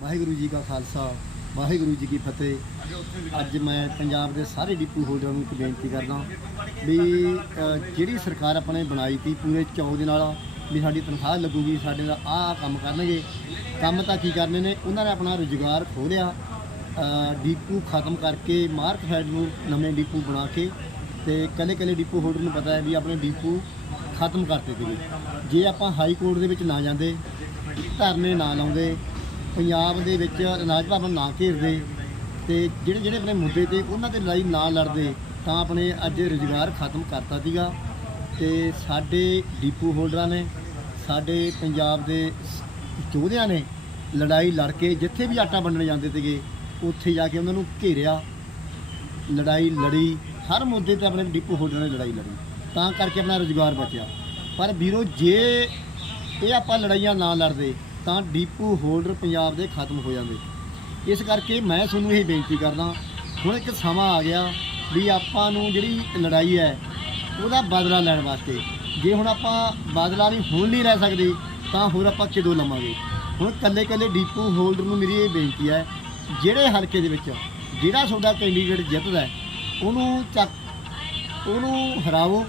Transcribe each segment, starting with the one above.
ਵਾਹਿਗੁਰੂ ਜੀ ਕਾ ਖਾਲਸਾ, ਵਾਹਿਗੁਰੂ ਜੀ ਕੀ ਫਤਿਹ। ਅੱਜ ਮੈਂ ਪੰਜਾਬ ਦੇ ਸਾਰੇ ਡਿਪੂ ਹੋਲਡਰਾਂ ਨੂੰ ਇੱਕ ਬੇਨਤੀ ਕਰਦਾ ਵੀ ਜਿਹੜੀ ਸਰਕਾਰ ਆਪਣੇ ਬਣਾਈ ਤੀ ਪੂਰੇ ਚੌ ਦੇ ਨਾਲ, ਵੀ ਸਾਡੀ ਤਨਖਾਹ ਲੱਗੂਗੀ, ਸਾਡੇ ਦਾ ਆਹ ਕੰਮ ਕਰਨਗੇ, ਕੰਮ ਤਾਂ ਕੀ ਕਰਨੇ ਨੇ, ਉਹਨਾਂ ਨੇ ਆਪਣਾ ਰੁਜ਼ਗਾਰ ਖੋਲਿਆ ਡੀਪੂ ਖਤਮ ਕਰਕੇ ਮਾਰਕ ਫੈਡ ਨੂੰ ਨਵੇਂ ਡੀਪੂ ਬਣਾ ਕੇ, ਤੇ ਕੱਲੇ ਕੱਲੇ ਡਿਪੂ ਹੋਲਡਰ ਨੂੰ ਪਤਾ ਹੈ ਵੀ ਆਪਣੇ ਡੀਪੂ ਖਤਮ ਕਰਤੇ ਸੀਗੇ। ਜੇ ਆਪਾਂ ਹਾਈ ਕੋਰਟ ਦੇ ਵਿੱਚ ਨਾ ਜਾਂਦੇ, ਧਰਨੇ ਨਾ ਲਾਉਂਦੇ ਪੰਜਾਬ ਦੇ ਵਿੱਚ ਅਨਾਜ ਭਵਨ ਨਾ ਘੇਰਦੇ ਤੇ ਜਿਹੜੇ ਜਿਹੜੇ ਆਪਣੇ ਮੁੱਦੇ ਤੇ ਉਹਨਾਂ ਤੇ ਲੜਾਈ ਨਾ ਲੜਦੇ, ਤਾਂ ਆਪਣੇ ਅੱਜ ਰੁਜ਼ਗਾਰ ਖਤਮ ਕਰਤਾ ਸੀਗਾ। ਤੇ ਸਾਡੇ ਡੀਪੂ ਹੋਲਡਰਾਂ ਨੇ, ਸਾਡੇ ਪੰਜਾਬ ਦੇ ਯੋਧਿਆਂ ਨੇ ਲੜਾਈ ਲੜ ਕੇ ਜਿੱਥੇ ਵੀ ਆਟਾ ਵੰਡਣ ਜਾਂਦੇ ਸੀਗੇ, ਉੱਥੇ ਜਾ ਕੇ ਉਹਨਾਂ ਨੂੰ ਘੇਰਿਆ। ਲੜਾਈ ਲੜੀ, ਹਰ ਮੁੱਦੇ ਤੇ ਆਪਣੇ ਡਿਪੂ ਹੋਲਡਰਾਂ ਨੇ ਲੜਾਈ ਲੜੀ, ਤਾਂ ਕਰਕੇ ਆਪਣਾ ਰੁਜ਼ਗਾਰ ਬਚਿਆ। ਪਰ ਵੀਰੋ, ਜੇ ਇਹ ਆਪਾਂ ਲੜਾਈਆਂ ਨਾ ਲੜਦੇ ਤਾਂ ਡੀਪੂ ਹੋਲਡਰ ਪੰਜਾਬ ਦੇ ਖਤਮ ਹੋ ਜਾਂਦੇ। ਇਸ ਕਰਕੇ ਮੈਂ ਤੁਹਾਨੂੰ ਇਹ ਬੇਨਤੀ ਕਰਦਾ, ਹੁਣ ਇੱਕ ਸਮਾਂ ਆ ਗਿਆ ਵੀ ਆਪਾਂ ਨੂੰ ਜਿਹੜੀ ਲੜਾਈ ਹੈ, ਉਹਦਾ ਬਦਲਾ ਲੈਣ ਵਾਸਤੇ। ਜੇ ਹੁਣ ਆਪਾਂ ਬਦਲਾ ਨਹੀਂ ਹੁਣ ਨਹੀਂ ਰਹਿ ਸਕਦੇ, ਤਾਂ ਹੋਰ ਆਪਾਂ ਕਿਦੋਂ ਲਵਾਂਗੇ? ਹੁਣ ਕੱਲੇ ਕੱਲੇ ਡੀਪੂ ਹੋਲਡਰ ਨੂੰ ਮੇਰੀ ਇਹ ਬੇਨਤੀ ਹੈ, ਜਿਹੜੇ ਹਲਕੇ ਦੇ ਵਿੱਚ ਜਿਹੜਾ ਤੁਹਾਡਾ ਕੈਂਡੀਡੇਟ ਜਿੱਤਦਾ ਉਹਨੂੰ ਚੱਕ, ਉਹਨੂੰ ਹਰਾਓ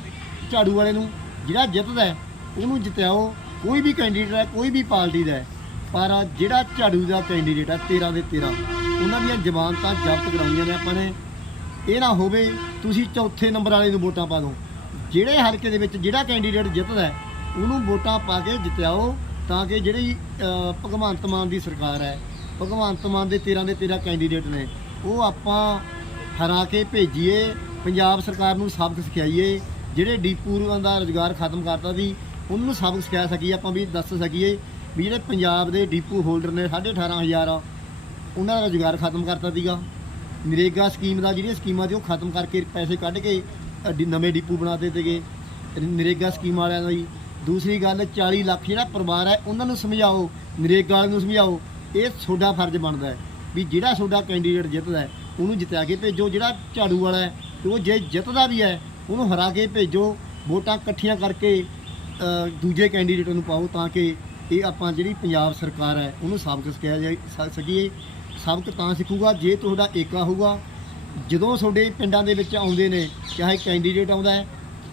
ਝਾੜੂ ਵਾਲੇ ਨੂੰ। ਜਿਹੜਾ ਜਿੱਤਦਾ ਉਹਨੂੰ ਜਿਤਾਓ। ਕੋਈ ਵੀ ਕੈਂਡੀਡੇਟ ਹੈ ਕੋਈ ਵੀ ਪਾਰਟੀ ਦਾ ਹੈ, ਪਰ ਜਿਹੜਾ ਝਾੜੂ ਦਾ ਕੈਂਡੀਡੇਟ ਹੈ 13 ਦੇ 13 ਉਹਨਾਂ ਦੀਆਂ ਜ਼ਮਾਨਤਾਂ ਜ਼ਬਤ ਕਰਾਉਣੀਆਂ ਨੇ ਆਪਾਂ ਨੇ। ਇਹ ਨਾ ਹੋਵੇ ਤੁਸੀਂ ਚੌਥੇ ਨੰਬਰ ਵਾਲੇ ਨੂੰ ਵੋਟਾਂ ਪਾ ਦਿਓ। ਜਿਹੜੇ ਹਲਕੇ ਦੇ ਵਿੱਚ ਜਿਹੜਾ ਕੈਂਡੀਡੇਟ ਜਿੱਤਦਾ ਉਹਨੂੰ ਵੋਟਾਂ ਪਾ ਕੇ ਜਿਤਾਓ ਤਾਂ ਕਿ ਜਿਹੜੀ ਭਗਵੰਤ ਮਾਨ ਦੀ ਸਰਕਾਰ ਹੈ, ਭਗਵੰਤ ਮਾਨ ਦੇ 13 ਦੇ 13 ਕੈਂਡੀਡੇਟ ਨੇ, ਉਹ ਆਪਾਂ ਹਰਾ ਕੇ ਭੇਜੀਏ, ਪੰਜਾਬ ਸਰਕਾਰ ਨੂੰ ਸਬਕ ਸਿਖਾਈਏ, ਜਿਹੜੇ ਡੀਪੂਆਂ ਦਾ ਰੁਜ਼ਗਾਰ ਖਤਮ ਕਰਤਾ ਸੀ ਉਹਨਾਂ ਨੂੰ ਸਬਕ ਸਿਖਾ ਸਕੀਏ, ਆਪਾਂ ਵੀ ਦੱਸ ਸਕੀਏ ਵੀ ਜਿਹੜੇ ਪੰਜਾਬ ਦੇ ਡੀਪੂ ਹੋਲਡਰ ਨੇ 18500 ਉਹਨਾਂ ਦਾ ਰੁਜ਼ਗਾਰ ਖਤਮ ਕਰਤਾ ਸੀਗਾ। ਨਰੇਗਾ ਸਕੀਮ ਦਾ, ਜਿਹੜੀਆਂ ਸਕੀਮਾਂ ਸੀ, ਉਹ ਖਤਮ ਕਰਕੇ ਪੈਸੇ ਕੱਢ ਕੇ ਡੀ- ਨਵੇਂ ਡੀਪੂ ਬਣਾਤੇ ਸੀਗੇ। ਨਰੇਗਾ ਸਕੀਮ ਵਾਲਿਆਂ ਦਾ ਜੀ ਦੂਸਰੀ ਗੱਲ 40 ਲੱਖ ਜਿਹੜਾ ਪਰਿਵਾਰ ਹੈ, ਉਹਨਾਂ ਨੂੰ ਸਮਝਾਓ, ਨਰੇਗਾ ਵਾਲਿਆਂ ਨੂੰ ਸਮਝਾਓ, ਇਹ ਤੁਹਾਡਾ ਫਰਜ਼ ਬਣਦਾ ਹੈ ਵੀ ਜਿਹੜਾ ਤੁਹਾਡਾ ਕੈਂਡੀਡੇਟ ਜਿੱਤਦਾ ਹੈ, ਉਹਨੂੰ ਜਿਤਾ ਕੇ ਭੇਜੋ। ਜਿਹੜਾ ਝਾੜੂ ਵਾਲਾ ਹੈ, ਉਹ ਜੇ ਜਿੱਤਦਾ ਵੀ ਹੈ, ਉਹਨੂੰ ਹਰਾ ਕੇ ਭੇਜੋ। ਵੋਟਾਂ ਇਕੱਠੀਆਂ ਕਰਕੇ ਦੂਜੇ ਕੈਂਡੀਡੇਟ ਨੂੰ ਪਾਓ ਤਾਂ ਕਿ ਇਹ ਆਪਾਂ ਜਿਹੜੀ ਪੰਜਾਬ ਸਰਕਾਰ ਹੈ, ਉਹਨੂੰ ਸਬਕ ਸਿਖਾਇਆ ਜਾ ਸਕੀਏ ਸਬਕ ਤਾਂ ਸਿੱਖੂਗਾ, ਜੇ ਤੁਹਾਡਾ ਏਕਾ ਹੋਊਗਾ। ਜਦੋਂ ਤੁਹਾਡੇ ਪਿੰਡਾਂ ਦੇ ਵਿੱਚ ਆਉਂਦੇ ਨੇ, ਚਾਹੇ ਕੈਂਡੀਡੇਟ ਆਉਂਦਾ ਹੈ,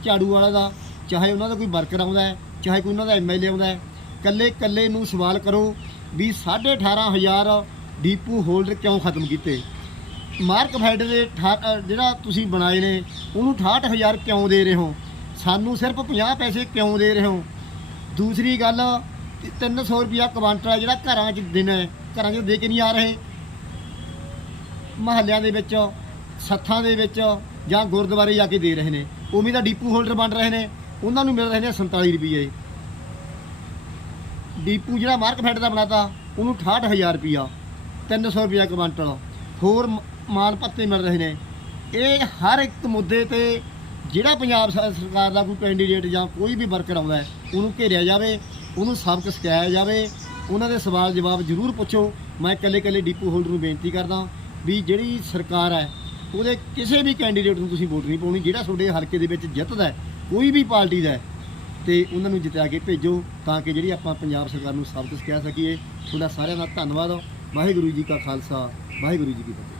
ਝਾੜੂ ਵਾਲਾ ਦਾ, ਚਾਹੇ ਉਹਨਾਂ ਦਾ ਕੋਈ ਵਰਕਰ ਆਉਂਦਾ ਹੈ, ਚਾਹੇ ਕੋਈ ਉਹਨਾਂ ਦਾ ਐਮਐਲਏ ਆਉਂਦਾ ਹੈ ਕੱਲੇ ਕੱਲੇ ਨੂੰ ਸਵਾਲ ਕਰੋ ਵੀ 18500 ਡੀਪੂ ਹੋਲਡਰ ਕਿਉਂ ਖਤਮ ਕੀਤੇ? ਮਾਰਕ ਫੈਡ ਦੇ ਠਾ- ਜਿਹੜਾ ਤੁਸੀਂ ਬਣਾਏ ਨੇ, ਉਹਨੂੰ 68000 ਕਿਉਂ ਦੇ ਰਹੇ ਹੋ? ਸਾਨੂੰ ਸਿਰਫ 50 ਪੈਸੇ ਕਿਉਂ ਦੇ ਰਹੇ ਹੋ? ਦੂਸਰੀ ਗੱਲ 300 ਰੁਪਿਆ ਕੁਆਂਟਲ ਹੈ ਜਿਹੜਾ ਘਰਾਂ 'ਚ ਦੇਣਾ ਹੈ, ਘਰਾਂ 'ਚ ਦੇ ਕੇ ਨਹੀਂ ਆ ਰਹੇ। ਮਹੱਲਿਆਂ ਦੇ ਵਿੱਚ, ਸੱਥਾਂ ਦੇ ਵਿੱਚ ਜਾਂ ਗੁਰਦੁਆਰੇ ਜਾ ਕੇ ਦੇ ਰਹੇ ਨੇ। ਉਵੇਂ ਦਾ ਡੀਪੂ ਹੋਲਡਰ ਬਣ ਰਹੇ ਨੇ, ਉਹਨਾਂ ਨੂੰ ਮਿਲ ਰਹੇ ਨੇ 47 ਰੁਪਏ ਡੀਪੂ ਜਿਹੜਾ ਮਾਰਕ ਫੈਡ ਦਾ ਬਣਾਤਾ, ਉਹਨੂੰ 68000 ਰੁਪਿਆ 300 ਰੁਪਿਆ ਕੁਆਂਟਲ ਹੋਰ ਮ- ਮਾਲ ਪੱਤੇ ਮਿਲ ਰਹੇ ਨੇ। ਇਹ ਹਰ ਇੱਕ ਮੁੱਦੇ ਤੇ ਜਿਹੜਾ ਪੰਜਾਬ ਸ- ਸਰਕਾਰ ਦਾ ਕੋਈ ਕੈਂਡੀਡੇਟ ਜਾਂ ਕੋਈ ਵੀ ਵਰਕਰ ਆਉਂਦਾ ਹੈ ਉਹਨੂੰ ਘੇਰਿਆ ਜਾਵੇ ਉਹਨੂੰ ਸਬਕ ਸਿਖਾਇਆ ਜਾਵੇ ਉਹਨਾਂ ਦੇ ਸਵਾਲ ਜਵਾਬ ਜ਼ਰੂਰ ਪੁੱਛੋ। ਮੈਂ ਇਕੱਲੇ ਇਕੱਲੇ ਡੀਪੂ ਹੋਲਡਰ ਨੂੰ ਬੇਨਤੀ ਕਰਦਾ ਵੀ ਜਿਹੜੀ ਸਰਕਾਰ ਹੈ ਉਹਦੇ ਕਿਸੇ ਵੀ ਕੈਂਡੀਡੇਟ ਨੂੰ ਤੁਸੀਂ ਵੋਟ ਨਹੀਂ ਪਾਉਣੀ ਜਿਹੜਾ ਤੁਹਾਡੇ ਹਲਕੇ ਦੇ ਵਿੱਚ ਜਿੱਤਦਾ ਹੈ, ਕੋਈ ਵੀ ਪਾਰਟੀ ਦਾ ਹੈ, ਤੇ ਉਹਨਾਂ ਨੂੰ ਜਿਤਾ ਕੇ ਭੇਜੋ ਤਾਂ ਕਿ ਜਿਹੜੀ ਆਪਾਂ ਪੰਜਾਬ ਸਰਕਾਰ ਨੂੰ ਸਬਕ ਸਿਖਾ ਸਕੀਏ। ਤੁਹਾਡਾ ਸਾਰਿਆਂ ਦਾ ਧੰਨਵਾਦ। ਵਾਹਿਗੁਰੂ ਜੀ ਕਾ ਖਾਲਸਾ ਵਾਹਿਗੁਰੂ ਜੀ ਕੀ ਫਤਿਹ।